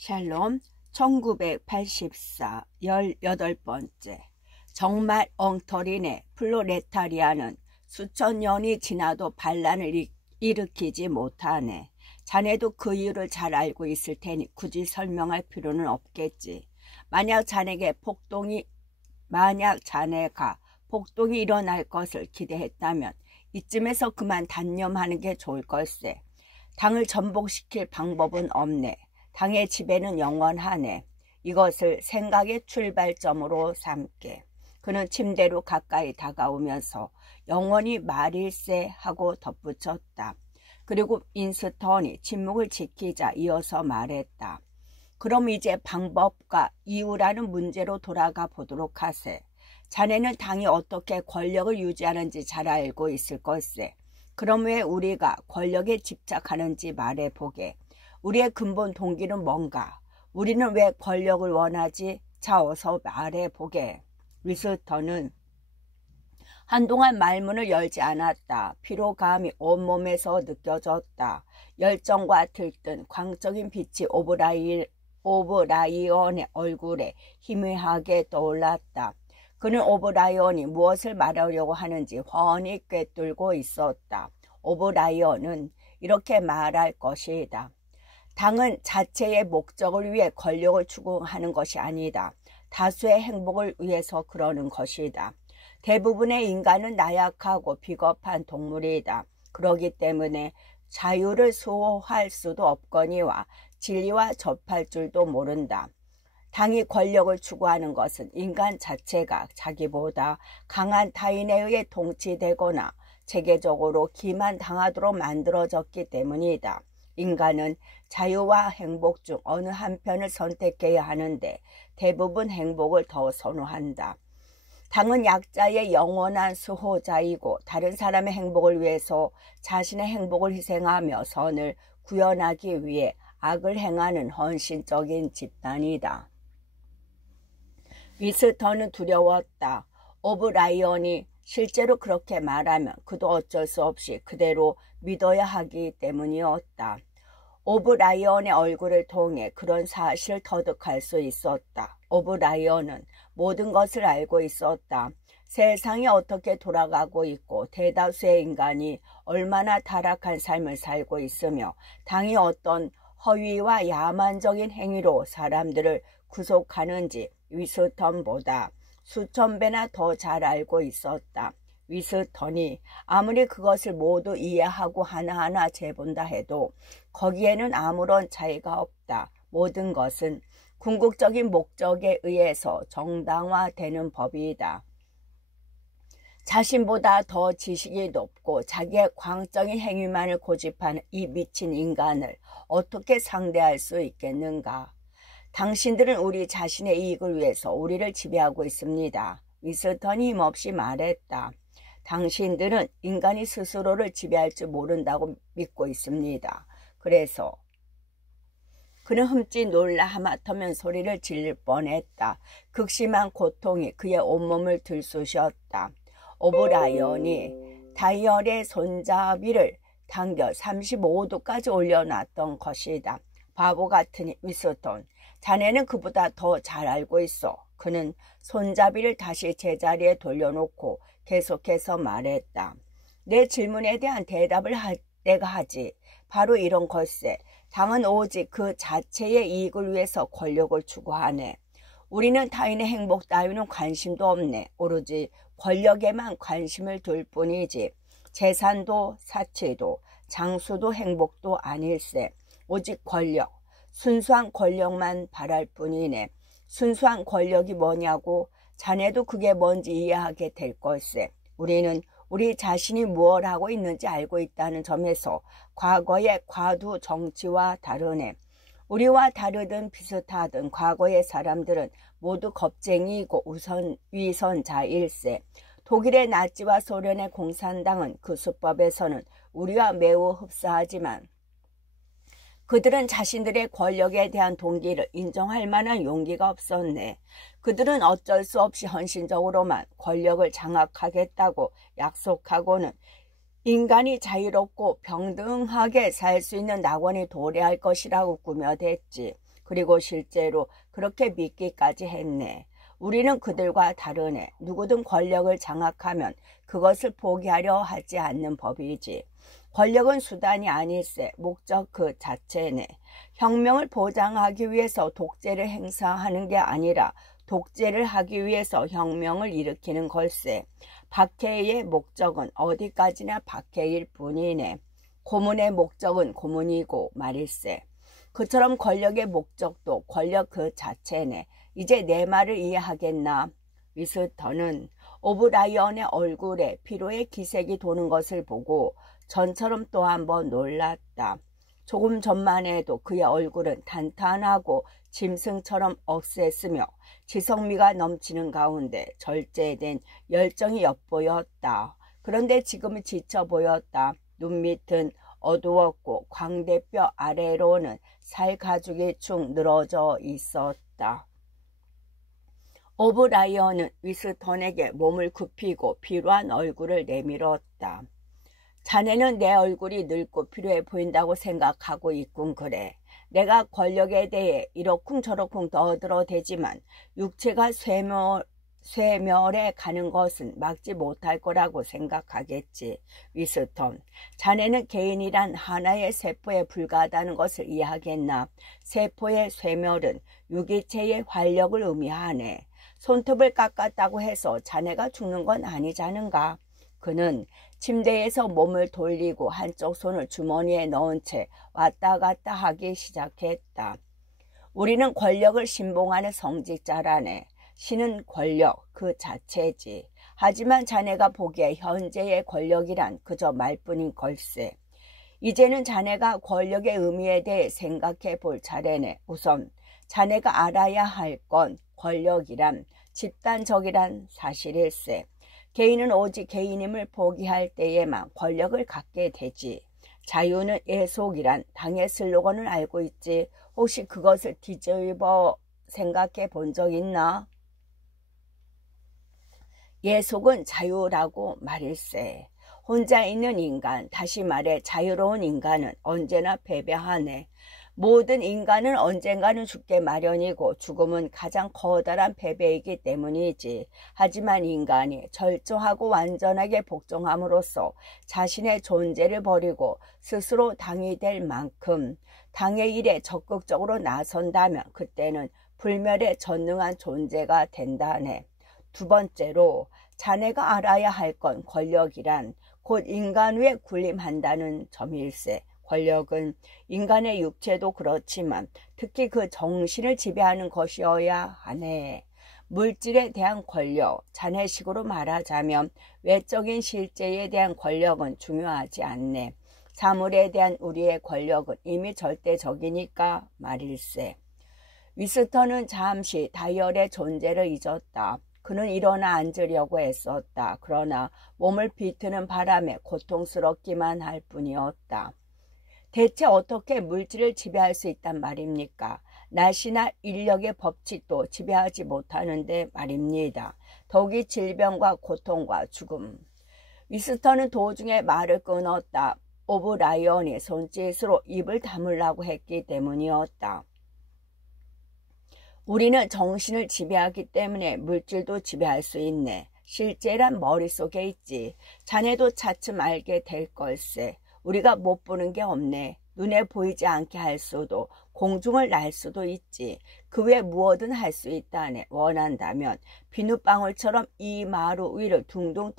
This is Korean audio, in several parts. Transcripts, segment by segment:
샬롬 1984 18번째. 정말 엉터리네. 플로레타리아는 수천 년이 지나도 반란을 일으키지 못하네. 자네도 그 이유를 잘 알고 있을 테니 굳이 설명할 필요는 없겠지. 만약 자네가 폭동이 일어날 것을 기대했다면 이쯤에서 그만 단념하는 게 좋을 걸세. 당을 전복시킬 방법은 없네. 당의 지배는 영원하네. 이것을 생각의 출발점으로 삼게. 그는 침대로 가까이 다가오면서 영원히 말일세 하고 덧붙였다. 그리고 윈스턴이 침묵을 지키자 이어서 말했다. 그럼 이제 방법과 이유라는 문제로 돌아가 보도록 하세. 자네는 당이 어떻게 권력을 유지하는지 잘 알고 있을 걸세. 그럼 왜 우리가 권력에 집착하는지 말해보게. 우리의 근본 동기는 뭔가? 우리는 왜 권력을 원하지? 자, 어서 말해보게. 윈스턴은 한동안 말문을 열지 않았다. 피로감이 온몸에서 느껴졌다. 열정과 들뜬 광적인 빛이 오브라이언의 얼굴에 희미하게 떠올랐다. 그는 오브라이언이 무엇을 말하려고 하는지 훤히 꿰뚫고 있었다. 오브라이언은 이렇게 말할 것이다. 당은 자체의 목적을 위해 권력을 추구하는 것이 아니다. 다수의 행복을 위해서 그러는 것이다. 대부분의 인간은 나약하고 비겁한 동물이다. 그러기 때문에 자유를 수호할 수도 없거니와 진리와 접할 줄도 모른다. 당이 권력을 추구하는 것은 인간 자체가 자기보다 강한 타인에 의해 통치되거나 체계적으로 기만당하도록 만들어졌기 때문이다. 인간은 자유와 행복 중 어느 한편을 선택해야 하는데 대부분 행복을 더 선호한다. 당은 약자의 영원한 수호자이고 다른 사람의 행복을 위해서 자신의 행복을 희생하며 선을 구현하기 위해 악을 행하는 헌신적인 집단이다. 윈스턴은 두려웠다. 오브라이언이 실제로 그렇게 말하면 그도 어쩔 수 없이 그대로 믿어야 하기 때문이었다. 오브라이언의 얼굴을 통해 그런 사실을 터득할 수 있었다. 오브라이언은 모든 것을 알고 있었다. 세상이 어떻게 돌아가고 있고 대다수의 인간이 얼마나 타락한 삶을 살고 있으며 당이 어떤 허위와 야만적인 행위로 사람들을 구속하는지 윈스턴보다 수천 배나 더 잘 알고 있었다. 윈스턴이 아무리 그것을 모두 이해하고 하나하나 재본다 해도 거기에는 아무런 차이가 없다. 모든 것은 궁극적인 목적에 의해서 정당화되는 법이다. 자신보다 더 지식이 높고 자기의 광적인 행위만을 고집하는 이 미친 인간을 어떻게 상대할 수 있겠는가? 당신들은 우리 자신의 이익을 위해서 우리를 지배하고 있습니다. 윈스턴이 힘없이 말했다. 당신들은 인간이 스스로를 지배할 줄 모른다고 믿고 있습니다. 그래서 그는 흠칫 놀라 하마터면 소리를 지를 뻔했다. 극심한 고통이 그의 온몸을 들쑤셨다. 오브라이언이 다이얼의 손잡이를 당겨 35도까지 올려놨던 것이다. 바보 같으니 윈스턴, 자네는 그보다 더 잘 알고 있어. 그는 손잡이를 다시 제자리에 돌려놓고 계속해서 말했다. 내 질문에 대한 대답을 내가 하지. 바로 이런 걸세. 당은 오직 그 자체의 이익을 위해서 권력을 추구하네. 우리는 타인의 행복 따위는 관심도 없네. 오로지 권력에만 관심을 둘 뿐이지. 재산도 사치도 장수도 행복도 아닐세. 오직 권력, 순수한 권력만 바랄 뿐이네. 순수한 권력이 뭐냐고? 자네도 그게 뭔지 이해하게 될 걸세. 우리는 우리 자신이 무엇을 하고 있는지 알고 있다는 점에서 과거의 과두 정치와 다르네. 우리와 다르든 비슷하든 과거의 사람들은 모두 겁쟁이이고 위선자일세. 독일의 나치와 소련의 공산당은 그 수법에서는 우리와 매우 흡사하지만 그들은 자신들의 권력에 대한 동기를 인정할 만한 용기가 없었네. 그들은 어쩔 수 없이 헌신적으로만 권력을 장악하겠다고 약속하고는 인간이 자유롭고 평등하게 살 수 있는 낙원이 도래할 것이라고 꾸며댔지. 그리고 실제로 그렇게 믿기까지 했네. 우리는 그들과 다르네. 누구든 권력을 장악하면 그것을 포기하려 하지 않는 법이지. 권력은 수단이 아닐세 목적 그 자체네. 혁명을 보장하기 위해서 독재를 행사하는 게 아니라 독재를 하기 위해서 혁명을 일으키는 걸세. 박해의 목적은 어디까지나 박해일 뿐이네. 고문의 목적은 고문이고 말일세. 그처럼 권력의 목적도 권력 그 자체네. 이제 내 말을 이해하겠나? 위스턴은 오브라이언의 얼굴에 피로의 기색이 도는 것을 보고 전처럼 또 한 번 놀랐다. 조금 전만 해도 그의 얼굴은 단단하고 짐승처럼 억셌으며 지성미가 넘치는 가운데 절제된 열정이 엿보였다. 그런데 지금은 지쳐 보였다. 눈 밑은 어두웠고 광대뼈 아래로는 살 가죽이 축 늘어져 있었다. 오브라이언은 위스턴에게 몸을 굽히고 피로한 얼굴을 내밀었다. 자네는 내 얼굴이 늙고 피로해 보인다고 생각하고 있군 그래. 내가 권력에 대해 이러쿵저러쿵 떠들어대지만 육체가 쇠멸해 가는 것은 막지 못할 거라고 생각하겠지. 위스턴, 자네는 개인이란 하나의 세포에 불과하다는 것을 이해하겠나? 세포의 쇠멸은 유기체의 활력을 의미하네. 손톱을 깎았다고 해서 자네가 죽는 건 아니자는가? 그는 침대에서 몸을 돌리고 한쪽 손을 주머니에 넣은 채 왔다 갔다 하기 시작했다. 우리는 권력을 신봉하는 성직자라네. 신은 권력 그 자체지. 하지만 자네가 보기에 현재의 권력이란 그저 말뿐인 걸세. 이제는 자네가 권력의 의미에 대해 생각해 볼 차례네. 우선 자네가 알아야 할 건 권력이란 집단적이란 사실일세. 개인은 오직 개인임을 포기할 때에만 권력을 갖게 되지. 자유는 예속이란 당의 슬로건을 알고 있지. 혹시 그것을 뒤집어 생각해 본 적 있나? 예속은 자유라고 말일세. 혼자 있는 인간, 다시 말해 자유로운 인간은 언제나 패배하네. 모든 인간은 언젠가는 죽게 마련이고 죽음은 가장 커다란 패배이기 때문이지. 하지만 인간이 철저하고 완전하게 복종함으로써 자신의 존재를 버리고 스스로 당이 될 만큼 당의 일에 적극적으로 나선다면 그때는 불멸에 전능한 존재가 된다네. 두 번째로 자네가 알아야 할 건 권력이란 곧 인간 위에 군림한다는 점일세. 권력은 인간의 육체도 그렇지만 특히 그 정신을 지배하는 것이어야 하네. 물질에 대한 권력, 자네식으로 말하자면 외적인 실제에 대한 권력은 중요하지 않네. 사물에 대한 우리의 권력은 이미 절대적이니까 말일세. 위스턴은 잠시 다이얼의 존재를 잊었다. 그는 일어나 앉으려고 애썼다. 그러나 몸을 비트는 바람에 고통스럽기만 할 뿐이었다. 대체 어떻게 물질을 지배할 수 있단 말입니까? 날씨나 인력의 법칙도 지배하지 못하는데 말입니다. 더욱이 질병과 고통과 죽음. 위스턴은 도중에 말을 끊었다. 오브라이언이 손짓으로 입을 다물라고 했기 때문이었다. 우리는 정신을 지배하기 때문에 물질도 지배할 수 있네. 실제란 머릿속에 있지. 자네도 차츰 알게 될 걸세. 우리가 못 보는 게 없네. 눈에 보이지 않게 할 수도 공중을 날 수도 있지. 그 외 무엇든 할 수 있다네. 원한다면 비눗방울처럼 이 마루 위를 둥둥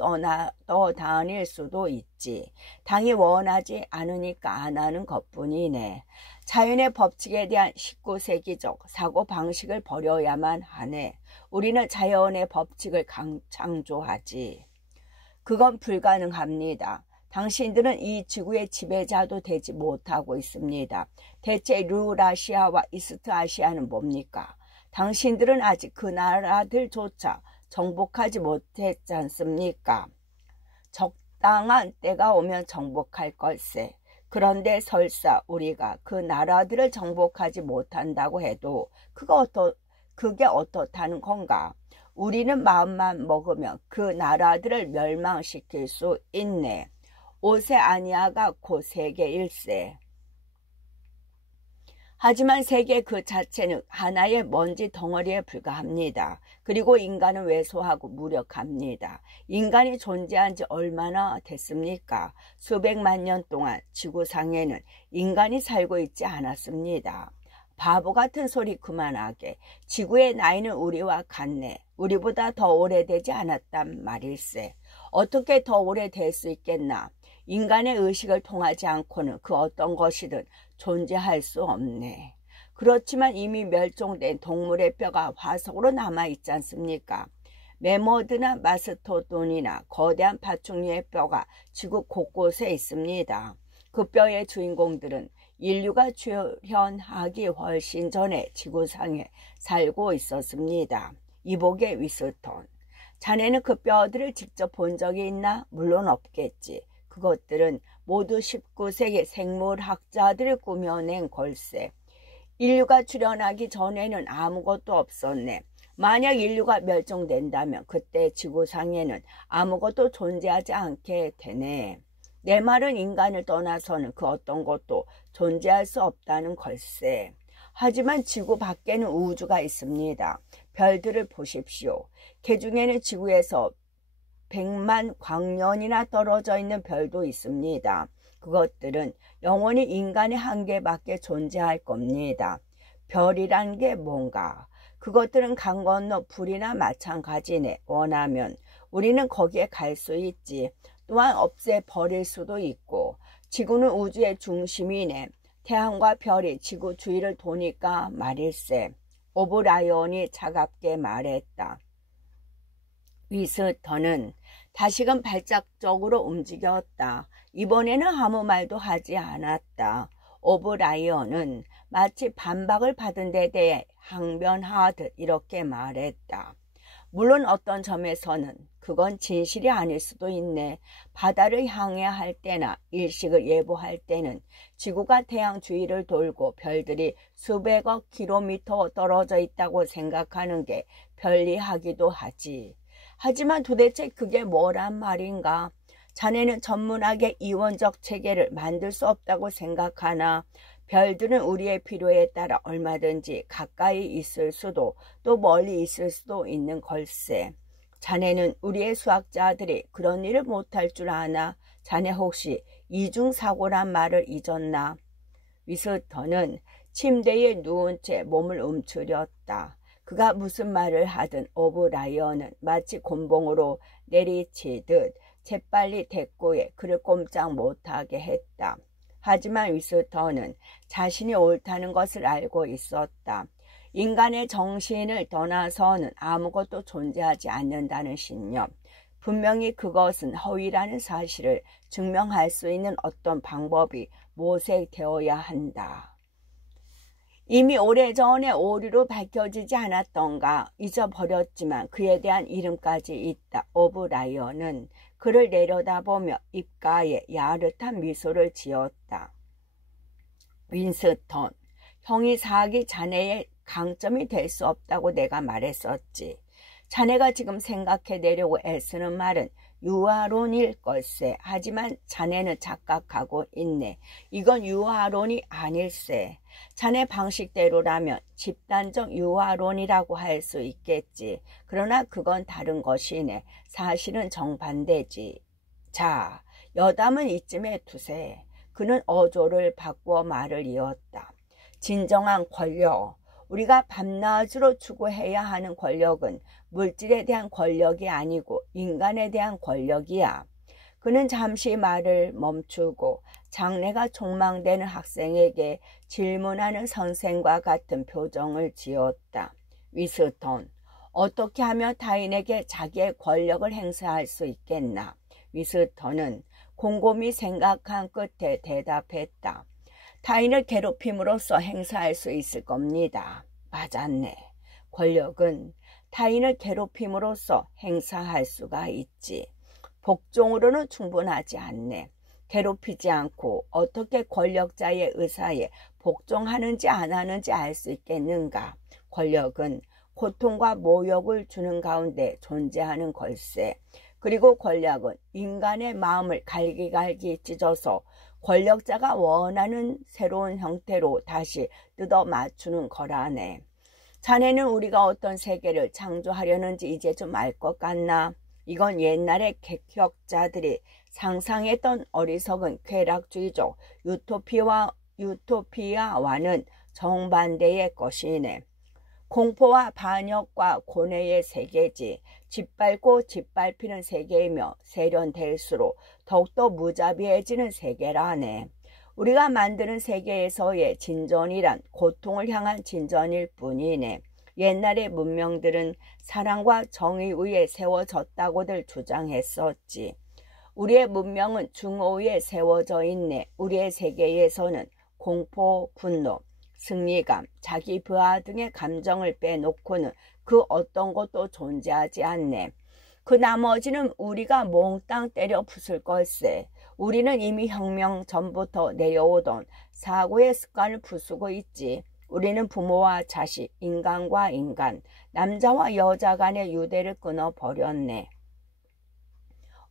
떠다닐 수도 있지. 당이 원하지 않으니까 안 하는 것뿐이네. 자연의 법칙에 대한 19세기적 사고방식을 버려야만 하네. 우리는 자연의 법칙을 창조하지. 그건 불가능합니다. 당신들은 이 지구의 지배자도 되지 못하고 있습니다. 대체 루라시아와 이스트아시아는 뭡니까? 당신들은 아직 그 나라들조차 정복하지 못했지 않습니까? 적당한 때가 오면 정복할 걸세. 그런데 설사 우리가 그 나라들을 정복하지 못한다고 해도 그게 어떻다는 건가? 우리는 마음만 먹으면 그 나라들을 멸망시킬 수 있네. 오세아니아가 곧 세계 일세. 하지만 세계 그 자체는 하나의 먼지 덩어리에 불과합니다. 그리고 인간은 왜소하고 무력합니다. 인간이 존재한 지 얼마나 됐습니까? 수백만 년 동안 지구상에는 인간이 살고 있지 않았습니다. 바보 같은 소리 그만하게. 지구의 나이는 우리와 같네. 우리보다 더 오래되지 않았단 말일세. 어떻게 더 오래될 수 있겠나? 인간의 의식을 통하지 않고는 그 어떤 것이든 존재할 수 없네. 그렇지만 이미 멸종된 동물의 뼈가 화석으로 남아있지 않습니까? 메모드나 마스토돈이나 거대한 파충류의 뼈가 지구 곳곳에 있습니다. 그 뼈의 주인공들은 인류가 출현하기 훨씬 전에 지구상에 살고 있었습니다. 이복의 위스턴. 자네는 그 뼈들을 직접 본 적이 있나? 물론 없겠지. 그것들은 모두 19세기 생물학자들을 꾸며낸 걸세. 인류가 출현하기 전에는 아무것도 없었네. 만약 인류가 멸종된다면 그때 지구상에는 아무것도 존재하지 않게 되네. 내 말은 인간을 떠나서는 그 어떤 것도 존재할 수 없다는 걸세. 하지만 지구 밖에는 우주가 있습니다. 별들을 보십시오. 그 중에는 지구에서 100만 광년이나 떨어져 있는 별도 있습니다. 그것들은 영원히 인간의 한계밖에 존재할 겁니다. 별이란 게 뭔가? 그것들은 강 건너 불이나 마찬가지네. 원하면 우리는 거기에 갈 수 있지. 또한 없애버릴 수도 있고. 지구는 우주의 중심이네. 태양과 별이 지구 주위를 도니까 말일세. 오브라이언이 차갑게 말했다. 위스턴은 다시금 발작적으로 움직였다. 이번에는 아무 말도 하지 않았다. 오브라이언은 마치 반박을 받은 데 대해 항변하듯 이렇게 말했다. 물론 어떤 점에서는 그건 진실이 아닐 수도 있네. 바다를 향해야 할 때나 일식을 예보할 때는 지구가 태양 주위를 돌고 별들이 수백억 킬로미터 떨어져 있다고 생각하는 게 편리하기도 하지. 하지만 도대체 그게 뭐란 말인가? 자네는 전문학의 이원적 체계를 만들 수 없다고 생각하나? 별들은 우리의 필요에 따라 얼마든지 가까이 있을 수도 또 멀리 있을 수도 있는 걸세. 자네는 우리의 수학자들이 그런 일을 못할 줄 아나? 자네 혹시 이중사고란 말을 잊었나? 위스턴은 침대에 누운 채 몸을 움츠렸다. 그가 무슨 말을 하든 오브라이언은 마치 곤봉으로 내리치듯 재빨리 대꾸에 그를 꼼짝 못하게 했다. 하지만 위스턴은 자신이 옳다는 것을 알고 있었다. 인간의 정신을 떠나서는 아무것도 존재하지 않는다는 신념. 분명히 그것은 허위라는 사실을 증명할 수 있는 어떤 방법이 모색되어야 한다. 이미 오래전에 오류로 밝혀지지 않았던가 잊어버렸지만 그에 대한 이름까지 있다. 오브라이언은 그를 내려다보며 입가에 야릇한 미소를 지었다. 윈스턴, 형이 사기 자네의 강점이 될 수 없다고 내가 말했었지. 자네가 지금 생각해내려고 애쓰는 말은 유아론일 걸세. 하지만 자네는 착각하고 있네. 이건 유아론이 아닐세. 자네 방식대로라면 집단적 유아론이라고 할 수 있겠지. 그러나 그건 다른 것이네. 사실은 정반대지. 자, 여담은 이쯤에 두세. 그는 어조를 바꾸어 말을 이었다. 진정한 권력, 우리가 밤낮으로 추구해야 하는 권력은 물질에 대한 권력이 아니고 인간에 대한 권력이야. 그는 잠시 말을 멈추고 장래가 촉망되는 학생에게 질문하는 선생과 같은 표정을 지었다. 위스턴, 어떻게 하면 타인에게 자기의 권력을 행사할 수 있겠나? 위스턴은 곰곰이 생각한 끝에 대답했다. 타인을 괴롭힘으로써 행사할 수 있을 겁니다. 맞았네. 권력은 타인을 괴롭힘으로써 행사할 수가 있지. 복종으로는 충분하지 않네. 괴롭히지 않고 어떻게 권력자의 의사에 복종하는지 안 하는지 알 수 있겠는가. 권력은 고통과 모욕을 주는 가운데 존재하는 걸세. 그리고 권력은 인간의 마음을 갈기갈기 찢어서 권력자가 원하는 새로운 형태로 다시 뜯어 맞추는 거라네. 자네는 우리가 어떤 세계를 창조하려는지 이제 좀 알 것 같나? 이건 옛날에 객혁자들이 상상했던 어리석은 쾌락주의적 유토피아와는 정반대의 것이네. 공포와 반역과 고뇌의 세계지. 짓밟고 짓밟히는 세계이며 세련될수록 더욱더 무자비해지는 세계라네. 우리가 만드는 세계에서의 진전이란 고통을 향한 진전일 뿐이네. 옛날의 문명들은 사랑과 정의 위에 세워졌다고들 주장했었지. 우리의 문명은 중호 위에 세워져 있네. 우리의 세계에서는 공포, 분노, 승리감, 자기 부하 등의 감정을 빼놓고는 그 어떤 것도 존재하지 않네. 그 나머지는 우리가 몽땅 때려 부술 걸세. 우리는 이미 혁명 전부터 내려오던 사고의 습관을 부수고 있지. 우리는 부모와 자식, 인간과 인간, 남자와 여자 간의 유대를 끊어버렸네.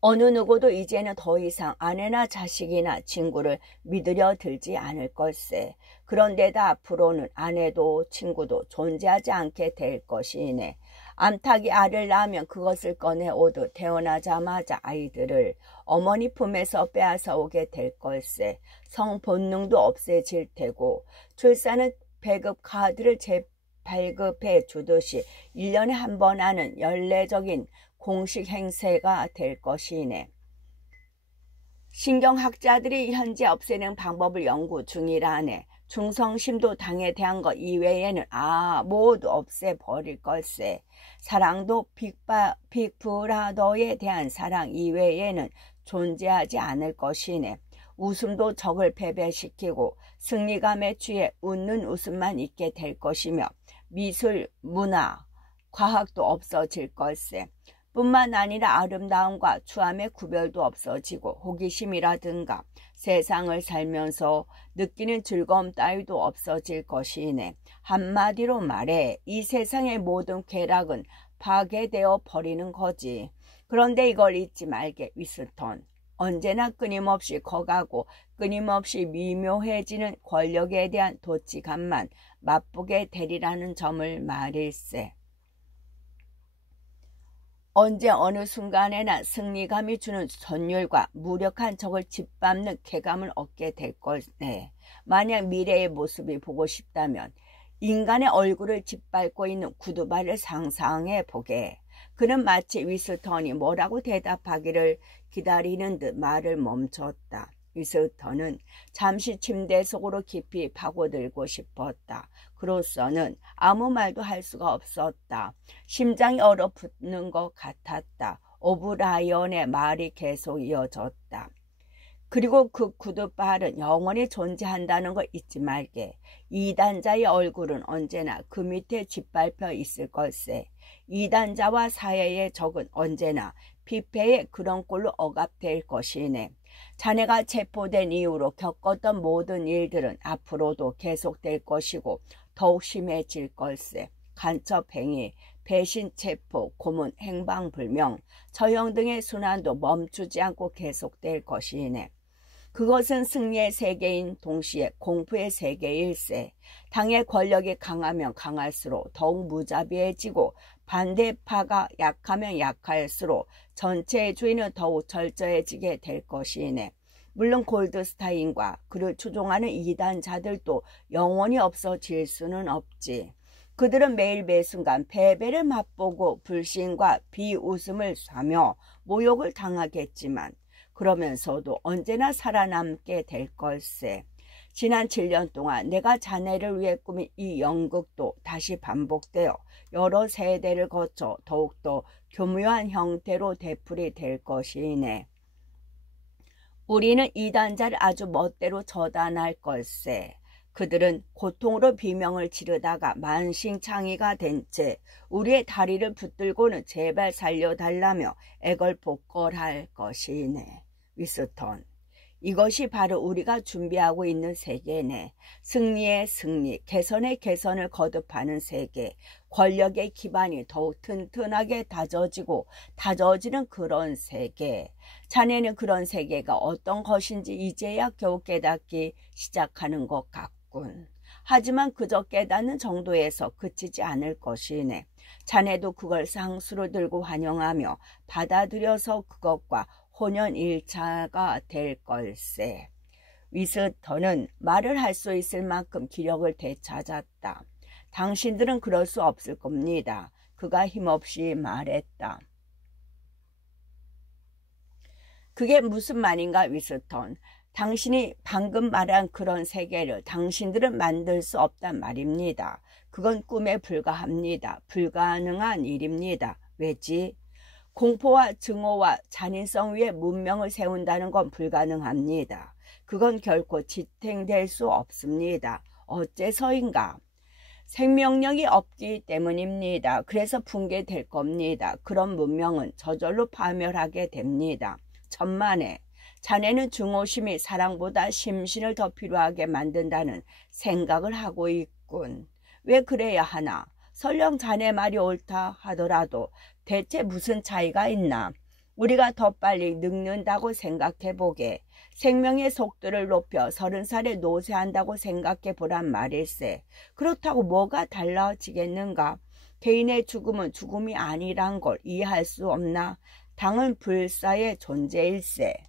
어느 누구도 이제는 더 이상 아내나 자식이나 친구를 믿으려 들지 않을 걸세. 그런데다 앞으로는 아내도 친구도 존재하지 않게 될 것이네. 암탉이 알을 낳으면 그것을 꺼내 오듯 태어나자마자 아이들을 어머니 품에서 빼앗아 오게 될 걸세. 성본능도 없애질 테고 출산은 배급 카드를 재발급해 주듯이 1년에 한 번 하는 연례적인 공식 행세가 될 것이네. 신경학자들이 현재 없애는 방법을 연구 중이라네. 충성심도 당에 대한 것 이외에는 모두 없애버릴 걸세. 사랑도 빅브라더에 대한 사랑 이외에는 존재하지 않을 것이네. 웃음도 적을 패배시키고 승리감에 취해 웃는 웃음만 있게 될 것이며 미술, 문화, 과학도 없어질 걸세. 뿐만 아니라 아름다움과 추함의 구별도 없어지고 호기심이라든가 세상을 살면서 느끼는 즐거움 따위도 없어질 것이네. 한마디로 말해 이 세상의 모든 쾌락은 파괴되어 버리는 거지. 그런데 이걸 잊지 말게, 위스턴. 언제나 끊임없이 커가고 끊임없이 미묘해지는 권력에 대한 도치감만 맛보게 되리라는 점을 말일세. 언제 어느 순간에나 승리감이 주는 선율과 무력한 적을 짓밟는 쾌감을 얻게 될 거네. 만약 미래의 모습이 보고 싶다면 인간의 얼굴을 짓밟고 있는 구두발을 상상해 보게. 그는 마치 위스턴이 뭐라고 대답하기를 기다리는 듯 말을 멈췄다. 위스턴은 잠시 침대 속으로 깊이 파고들고 싶었다. 그로서는 아무 말도 할 수가 없었다. 심장이 얼어붙는 것 같았다. 오브라이언의 말이 계속 이어졌다. 그리고 그 구두발은 영원히 존재한다는 걸 잊지 말게. 이단자의 얼굴은 언제나 그 밑에 짓밟혀 있을 걸세. 이단자와 사회의 적은 언제나 피폐의 그런 꼴로 억압될 것이네. 자네가 체포된 이후로 겪었던 모든 일들은 앞으로도 계속될 것이고 더욱 심해질 걸세. 간첩행위, 배신 체포, 고문, 행방불명, 처형 등의 순환도 멈추지 않고 계속될 것이네. 그것은 승리의 세계인 동시에 공포의 세계일세. 당의 권력이 강하면 강할수록 더욱 무자비해지고 반대파가 약하면 약할수록 전체의 주인은 더욱 철저해지게 될 것이네. 물론 골드스타인과 그를 추종하는 이단자들도 영원히 없어질 수는 없지. 그들은 매일 매순간 패배를 맛보고 불신과 비웃음을 사며 모욕을 당하겠지만 그러면서도 언제나 살아남게 될 걸세. 지난 7년 동안 내가 자네를 위해 꾸민 이 연극도 다시 반복되어 여러 세대를 거쳐 더욱더 교묘한 형태로 되풀이 될 것이네. 우리는 이단자를 아주 멋대로 처단할 걸세. 그들은 고통으로 비명을 지르다가 만신창이가 된 채 우리의 다리를 붙들고는 제발 살려달라며 애걸복걸할 것이네. 위스턴, 이것이 바로 우리가 준비하고 있는 세계네. 승리의 승리, 개선의 개선을 거듭하는 세계, 권력의 기반이 더욱 튼튼하게 다져지는 그런 세계. 자네는 그런 세계가 어떤 것인지 이제야 겨우 깨닫기 시작하는 것 같군. 하지만 그저 깨닫는 정도에서 그치지 않을 것이네. 자네도 그걸 상수로 들고 환영하며 받아들여서 그것과 혼연일차가 될 걸세. 위스턴은 말을 할 수 있을 만큼 기력을 되찾았다. 당신들은 그럴 수 없을 겁니다. 그가 힘없이 말했다. 그게 무슨 말인가, 위스턴? 당신이 방금 말한 그런 세계를 당신들은 만들 수 없단 말입니다. 그건 꿈에 불과합니다. 불가능한 일입니다. 왜지? 공포와 증오와 잔인성 위에 문명을 세운다는 건 불가능합니다. 그건 결코 지탱될 수 없습니다. 어째서인가? 생명력이 없기 때문입니다. 그래서 붕괴될 겁니다. 그런 문명은 저절로 파멸하게 됩니다. 천만에 자네는 증오심이 사랑보다 심신을 더 필요하게 만든다는 생각을 하고 있군. 왜 그래야 하나? 설령 자네 말이 옳다 하더라도 대체 무슨 차이가 있나? 우리가 더 빨리 늙는다고 생각해보게. 생명의 속도를 높여 30살에 노쇠한다고 생각해보란 말일세. 그렇다고 뭐가 달라지겠는가? 개인의 죽음은 죽음이 아니란 걸 이해할 수 없나? 당은 불사의 존재일세.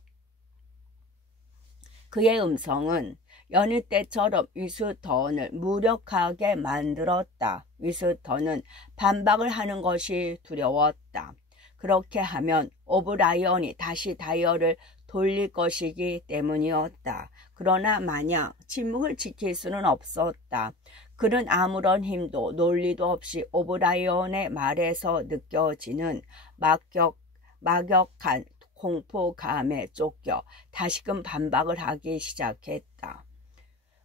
그의 음성은 여느 때처럼 위스턴을 무력하게 만들었다. 위스턴은 반박을 하는 것이 두려웠다. 그렇게 하면 오브라이언이 다시 다이얼을 돌릴 것이기 때문이었다. 그러나 마냥 침묵을 지킬 수는 없었다. 그는 아무런 힘도 논리도 없이 오브라이언의 말에서 느껴지는 막역한 공포감에 쫓겨 다시금 반박을 하기 시작했다.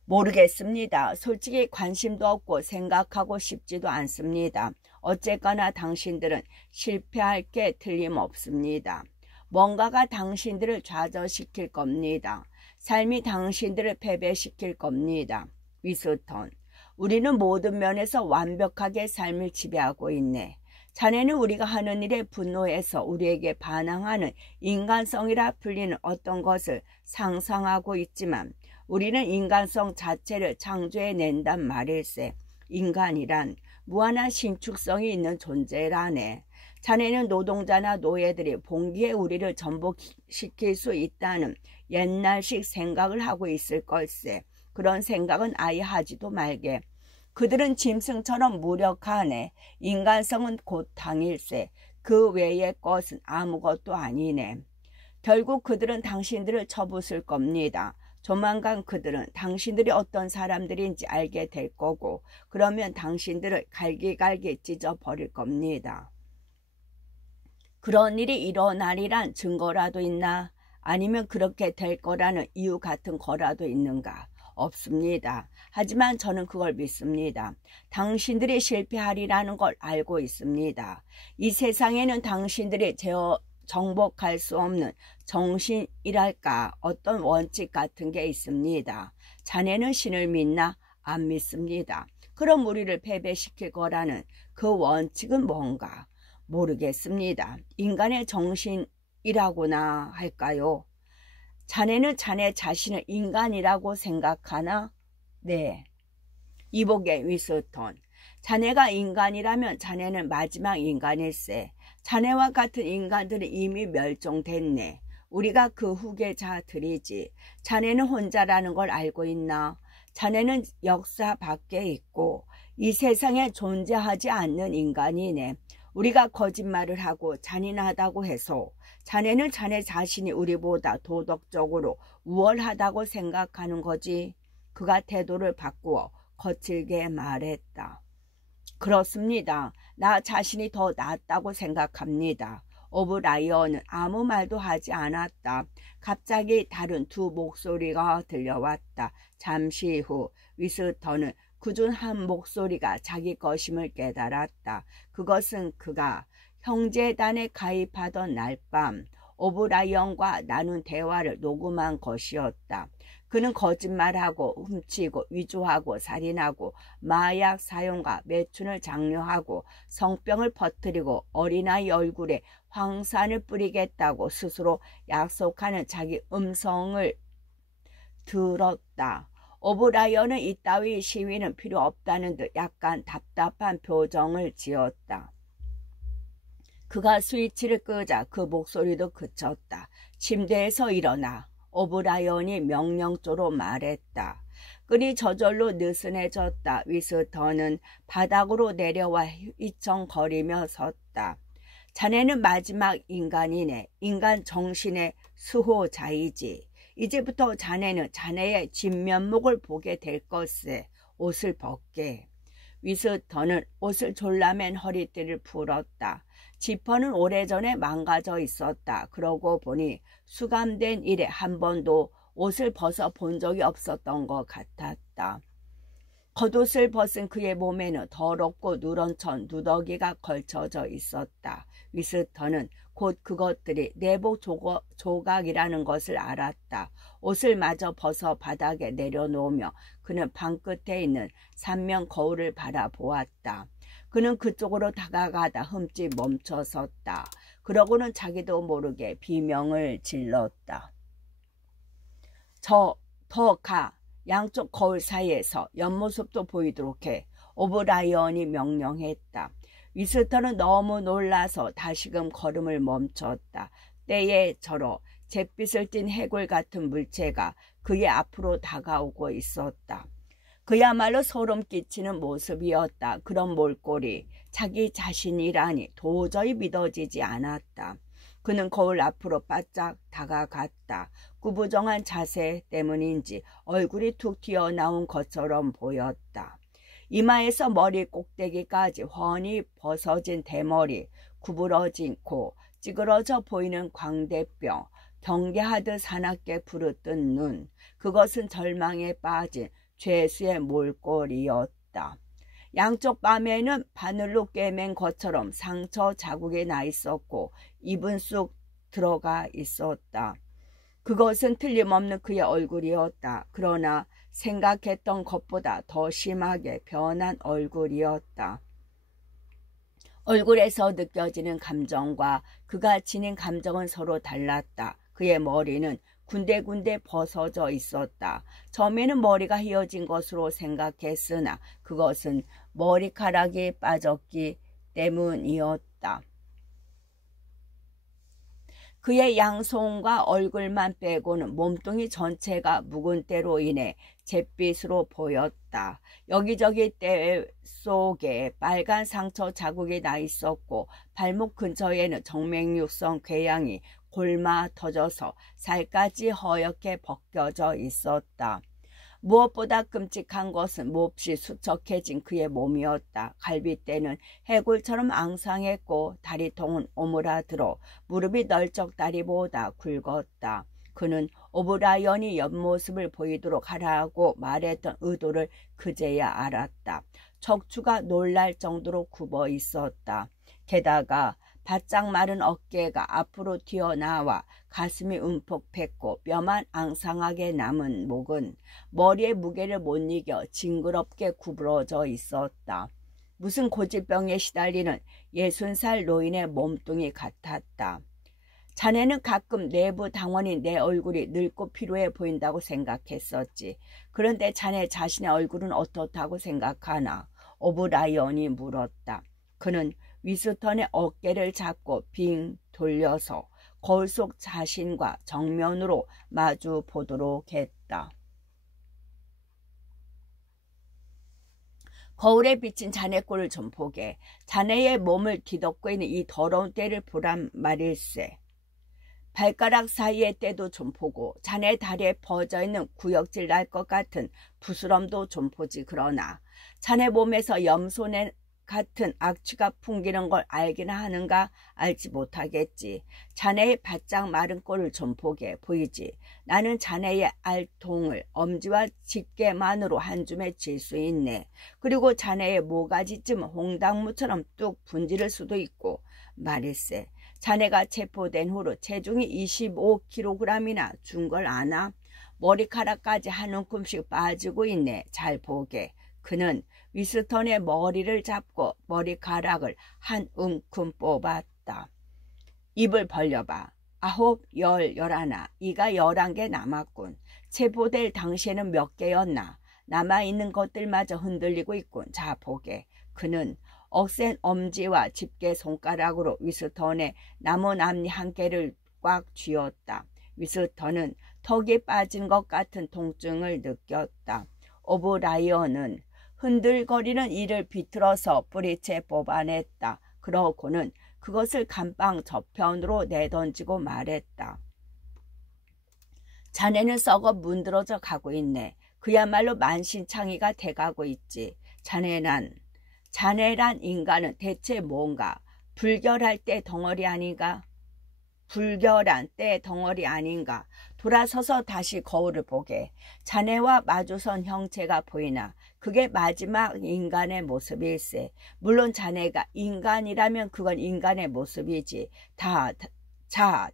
모르겠습니다. 솔직히 관심도 없고 생각하고 싶지도 않습니다. 어쨌거나 당신들은 실패할 게 틀림없습니다. 뭔가가 당신들을 좌절시킬 겁니다. 삶이 당신들을 패배시킬 겁니다. 위스턴, 우리는 모든 면에서 완벽하게 삶을 지배하고 있네. 자네는 우리가 하는 일에 분노해서 우리에게 반항하는 인간성이라 불리는 어떤 것을 상상하고 있지만 우리는 인간성 자체를 창조해낸단 말일세. 인간이란 무한한 신축성이 있는 존재라네. 자네는 노동자나 노예들이 봉기에 우리를 전복시킬 수 있다는 옛날식 생각을 하고 있을 걸세. 그런 생각은 아예 하지도 말게. 그들은 짐승처럼 무력하네. 인간성은 곧 당일세. 그 외의 것은 아무것도 아니네. 결국 그들은 당신들을 쳐부술 겁니다. 조만간 그들은 당신들이 어떤 사람들인지 알게 될 거고 그러면 당신들을 갈기갈기 찢어버릴 겁니다. 그런 일이 일어나리란 증거라도 있나? 아니면 그렇게 될 거라는 이유 같은 거라도 있는가? 없습니다. 하지만 저는 그걸 믿습니다. 당신들이 실패하리라는 걸 알고 있습니다. 이 세상에는 당신들이 정복할 수 없는 정신이랄까 어떤 원칙 같은 게 있습니다. 자네는 신을 믿나? 안 믿습니다. 그럼 우리를 패배시킬 거라는 그 원칙은 뭔가? 모르겠습니다. 인간의 정신이라고나 할까요? 자네는 자네 자신을 인간이라고 생각하나? 네. 이보게 위스턴. 자네가 인간이라면 자네는 마지막 인간일세. 자네와 같은 인간들은 이미 멸종됐네. 우리가 그 후계자들이지. 자네는 혼자라는 걸 알고 있나? 자네는 역사 밖에 있고 이 세상에 존재하지 않는 인간이네. 우리가 거짓말을 하고 잔인하다고 해서 자네는 자네 자신이 우리보다 도덕적으로 우월하다고 생각하는 거지. 그가 태도를 바꾸어 거칠게 말했다. 그렇습니다. 나 자신이 더 낫다고 생각합니다. 오브라이언은 아무 말도 하지 않았다. 갑자기 다른 두 목소리가 들려왔다. 잠시 후 위스턴은 그중 한 목소리가 자기 것임을 깨달았다. 그것은 그가 형제단에 가입하던 날 밤 오브라이언과 나눈 대화를 녹음한 것이었다. 그는 거짓말하고 훔치고 위조하고 살인하고 마약 사용과 매춘을 장려하고 성병을 퍼뜨리고 어린아이 얼굴에 황산을 뿌리겠다고 스스로 약속하는 자기 음성을 들었다. 오브라이언은 이따위 시위는 필요 없다는 듯 약간 답답한 표정을 지었다. 그가 스위치를 끄자 그 목소리도 그쳤다. 침대에서 일어나. 오브라이언이 명령조로 말했다. 끈이 저절로 느슨해졌다. 위스턴은 바닥으로 내려와 휘청거리며 섰다. 자네는 마지막 인간이네. 인간 정신의 수호자이지. 이제부터 자네는 자네의 진면목을 보게 될 것세. 옷을 벗게. 위스턴은 옷을 졸라맨 허리띠를 풀었다. 지퍼는 오래전에 망가져 있었다. 그러고 보니 수감된 이래 한 번도 옷을 벗어 본 적이 없었던 것 같았다. 겉옷을 벗은 그의 몸에는 더럽고 누런 천 누더기가 걸쳐져 있었다. 위스턴은 곧 그것들이 내복 조각이라는 것을 알았다. 옷을 마저 벗어 바닥에 내려놓으며 그는 방 끝에 있는 삼면 거울을 바라보았다. 그는 그쪽으로 다가가다 흠칫 멈춰섰다. 그러고는 자기도 모르게 비명을 질렀다. 더 가. 양쪽 거울 사이에서 옆모습도 보이도록 해. 오브라이언이 명령했다. 위스턴은 너무 놀라서 다시금 걸음을 멈췄다. 때에 저러 잿빛을 띤 해골 같은 물체가 그의 앞으로 다가오고 있었다. 그야말로 소름 끼치는 모습이었다. 그런 몰골이 자기 자신이라니 도저히 믿어지지 않았다. 그는 거울 앞으로 바짝 다가갔다. 구부정한 자세 때문인지 얼굴이 툭 튀어나온 것처럼 보였다. 이마에서 머리 꼭대기까지 훤히 벗어진 대머리, 구부러진 코, 찌그러져 보이는 광대뼈, 경계하듯 사납게 부르뜬 눈, 그것은 절망에 빠진 죄수의 몰골이었다. 양쪽 뺨에는 바늘로 꿰맨 것처럼 상처 자국이 나 있었고 입은 쑥 들어가 있었다. 그것은 틀림없는 그의 얼굴이었다. 그러나 생각했던 것보다 더 심하게 변한 얼굴이었다. 얼굴에서 느껴지는 감정과 그가 지닌 감정은 서로 달랐다. 그의 머리는 군데군데 벗어져 있었다. 처음에는 머리가 휘어진 것으로 생각했으나 그것은 머리카락이 빠졌기 때문이었다. 그의 양손과 얼굴만 빼고는 몸뚱이 전체가 묵은 때로 인해 잿빛으로 보였다. 여기저기 때 속에 빨간 상처 자국이 나 있었고 발목 근처에는 정맥류성 궤양이 골마 터져서 살까지 허옇게 벗겨져 있었다. 무엇보다 끔찍한 것은 몹시 수척해진 그의 몸이었다. 갈비뼈는 해골처럼 앙상했고 다리통은 오므라들어 무릎이 널쩍다리보다 굵었다. 그는 오브라이언이 옆모습을 보이도록 하라고 말했던 의도를 그제야 알았다. 척추가 놀랄 정도로 굽어 있었다. 게다가 바짝 마른 어깨가 앞으로 튀어나와 가슴이 움푹 팼고 뼈만 앙상하게 남은 목은 머리의 무게를 못 이겨 징그럽게 구부러져 있었다. 무슨 고질병에 시달리는 60살 노인의 몸뚱이 같았다. 자네는 가끔 내부 당원인 내 얼굴이 늙고 피로해 보인다고 생각했었지. 그런데 자네 자신의 얼굴은 어떻다고 생각하나? 오브라이언이 물었다. 그는 위스턴의 어깨를 잡고 빙 돌려서 거울 속 자신과 정면으로 마주 보도록 했다. 거울에 비친 자네 꼴을 좀 보게. 자네의 몸을 뒤덮고 있는 이 더러운 때를 보란 말일세. 발가락 사이의 때도 좀 보고 자네 다리에 퍼져있는 구역질 날 것 같은 부스럼도 좀 보지. 그러나 자네 몸에서 염소내 같은 악취가 풍기는 걸 알기나 하는가? 알지 못하겠지. 자네의 바짝 마른 꼴을 좀 보게. 보이지? 나는 자네의 알통을 엄지와 집게만으로 한 줌에 쥘 수 있네. 그리고 자네의 모가지쯤 홍당무처럼 뚝 분지를 수도 있고 말일세. 자네가 체포된 후로 체중이 25kg이나 준 걸 아나? 머리카락까지 한 움큼씩 빠지고 있네. 잘 보게. 그는 위스턴의 머리를 잡고 머리카락을 한 움큼 뽑았다. 입을 벌려봐. 9, 10, 11. 이가 11개 남았군. 체포될 당시에는 몇 개였나? 남아있는 것들마저 흔들리고 있군. 자 보게. 그는 억센 엄지와 집게 손가락으로 위스턴의 나무 남리 한 개를 꽉 쥐었다. 위스턴은 턱이 빠진 것 같은 통증을 느꼈다. 오브라이언은 흔들거리는 이를 비틀어서 뿌리채 뽑아냈다. 그러고는 그것을 감방 저편으로 내던지고 말했다. 자네는 썩어 문드러져 가고 있네. 그야말로 만신창이가 돼가고 있지. 자네란 인간은 대체 뭔가? 불결할 때 덩어리 아닌가? 불결한 때 덩어리 아닌가? 돌아서서 다시 거울을 보게. 자네와 마주선 형체가 보이나? 그게 마지막 인간의 모습일세. 물론 자네가 인간이라면 그건 인간의 모습이지. 자,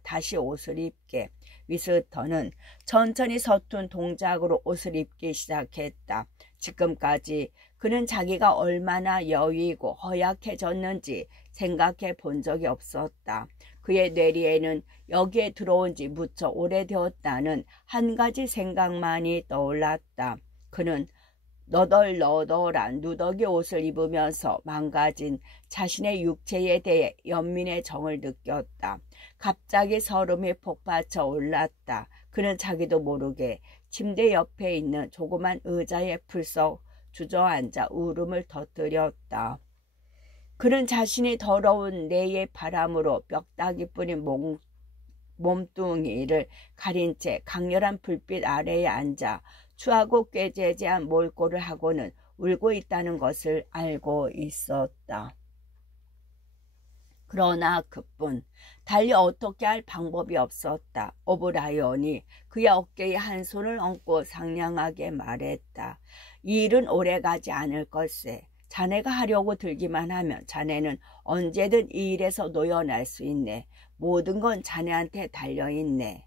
다시 옷을 입게. 위스턴은 천천히 서툰 동작으로 옷을 입기 시작했다. 지금까지 그는 자기가 얼마나 여위고 허약해졌는지 생각해 본 적이 없었다. 그의 뇌리에는 여기에 들어온 지 무척 오래되었다는 한 가지 생각만이 떠올랐다. 그는 너덜너덜한 누더기 옷을 입으면서 망가진 자신의 육체에 대해 연민의 정을 느꼈다. 갑자기 설움이 폭받쳐 올랐다. 그는 자기도 모르게 침대 옆에 있는 조그만 의자에 풀썩 주저앉아 울음을 터뜨렸다. 그는 자신이 더러운 내의 바람으로 뼈다귀 뿌린 몸뚱이를 가린 채 강렬한 불빛 아래에 앉아 추하고 꾀죄죄한 몰골을 하고는 울고 있다는 것을 알고 있었다. 그러나 그뿐 달리 어떻게 할 방법이 없었다. 오브라이언이 그의 어깨에 한 손을 얹고 상냥하게 말했다. 이 일은 오래가지 않을 걸세. 자네가 하려고 들기만 하면 자네는 언제든 이 일에서 놓여날 수 있네. 모든 건 자네한테 달려있네.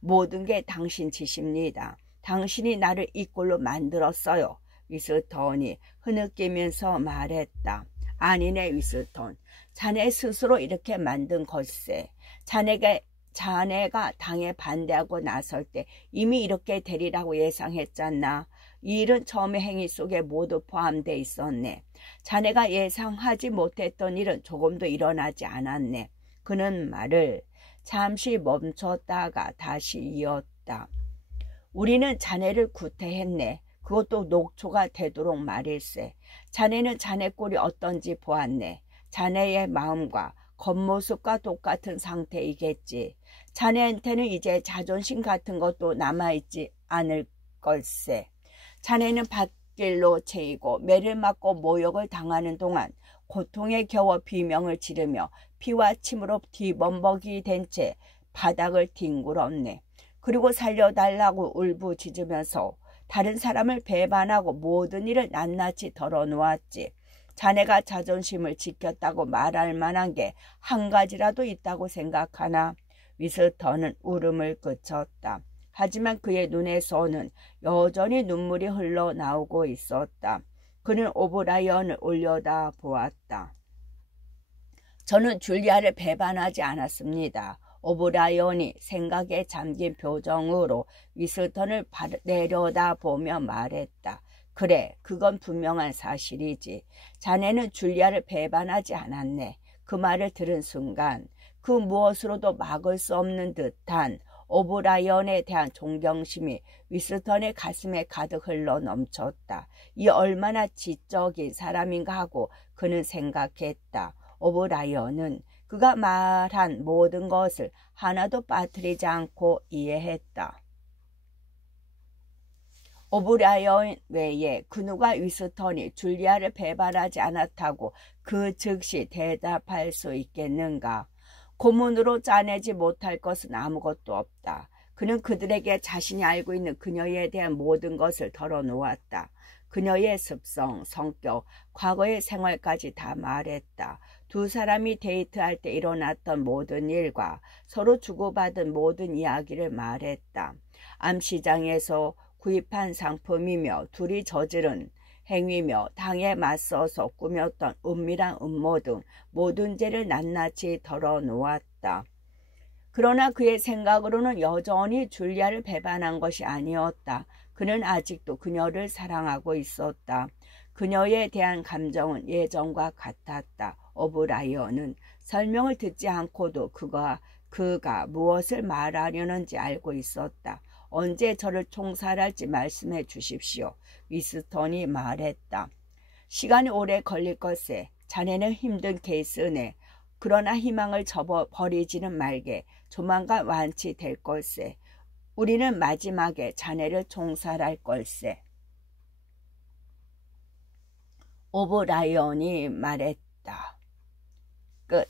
모든 게 당신 짓입니다. 당신이 나를 이 꼴로 만들었어요. 위스턴이 흐느끼면서 말했다. 아니네 위스턴. 자네 스스로 이렇게 만든 걸세. 자네가 당에 반대하고 나설 때 이미 이렇게 되리라고 예상했잖나. 이 일은 처음의 행위 속에 모두 포함돼 있었네. 자네가 예상하지 못했던 일은 조금도 일어나지 않았네. 그는 말을 잠시 멈췄다가 다시 이었다. 우리는 자네를 구태했네. 그것도 녹초가 되도록 말일세. 자네는 자네 꼴이 어떤지 보았네. 자네의 마음과 겉모습과 똑같은 상태이겠지. 자네한테는 이제 자존심 같은 것도 남아있지 않을 걸세. 자네는 밭길로 채이고 매를 맞고 모욕을 당하는 동안 고통에 겨워 비명을 지르며 피와 침으로 뒤범벅이 된 채 바닥을 뒹굴었네. 그리고 살려달라고 울부짖으면서 다른 사람을 배반하고 모든 일을 낱낱이 덜어놓았지. 자네가 자존심을 지켰다고 말할 만한 게 한 가지라도 있다고 생각하나? 위스턴은 울음을 그쳤다. 하지만 그의 눈에서는 여전히 눈물이 흘러나오고 있었다. 그는 오브라이언을 올려다 보았다. 저는 줄리아를 배반하지 않았습니다. 오브라이언이 생각에 잠긴 표정으로 위스턴을 내려다보며 말했다. 그래, 그건 분명한 사실이지. 자네는 줄리아를 배반하지 않았네. 그 말을 들은 순간 그 무엇으로도 막을 수 없는 듯한 오브라이언에 대한 존경심이 위스턴의 가슴에 가득 흘러 넘쳤다. 이 얼마나 지적인 사람인가 하고 그는 생각했다. 오브라이언은 그가 말한 모든 것을 하나도 빠뜨리지 않고 이해했다. 오브라이언 외에 그 누가 위스턴이 줄리아를 배반하지 않았다고 그 즉시 대답할 수 있겠는가? 고문으로 짜내지 못할 것은 아무것도 없다. 그는 그들에게 자신이 알고 있는 그녀에 대한 모든 것을 털어놓았다. 그녀의 습성, 성격, 과거의 생활까지 다 말했다. 두 사람이 데이트할 때 일어났던 모든 일과 서로 주고받은 모든 이야기를 말했다. 암시장에서 구입한 상품이며 둘이 저지른 행위며 당에 맞서서 꾸몄던 은밀한 음모 등 모든 죄를 낱낱이 털어놓았다. 그러나 그의 생각으로는 여전히 줄리아를 배반한 것이 아니었다. 그는 아직도 그녀를 사랑하고 있었다. 그녀에 대한 감정은 예전과 같았다. 오브라이언은 설명을 듣지 않고도 그가 무엇을 말하려는지 알고 있었다. 언제 저를 총살할지 말씀해 주십시오. 위스턴이 말했다. 시간이 오래 걸릴 것에 자네는 힘든 케이스네. 그러나 희망을 접어버리지는 말게. 조만간 완치될 걸세. 우리는 마지막에 자네를 총살할 걸세. 오브라이언이 말했다. 끝.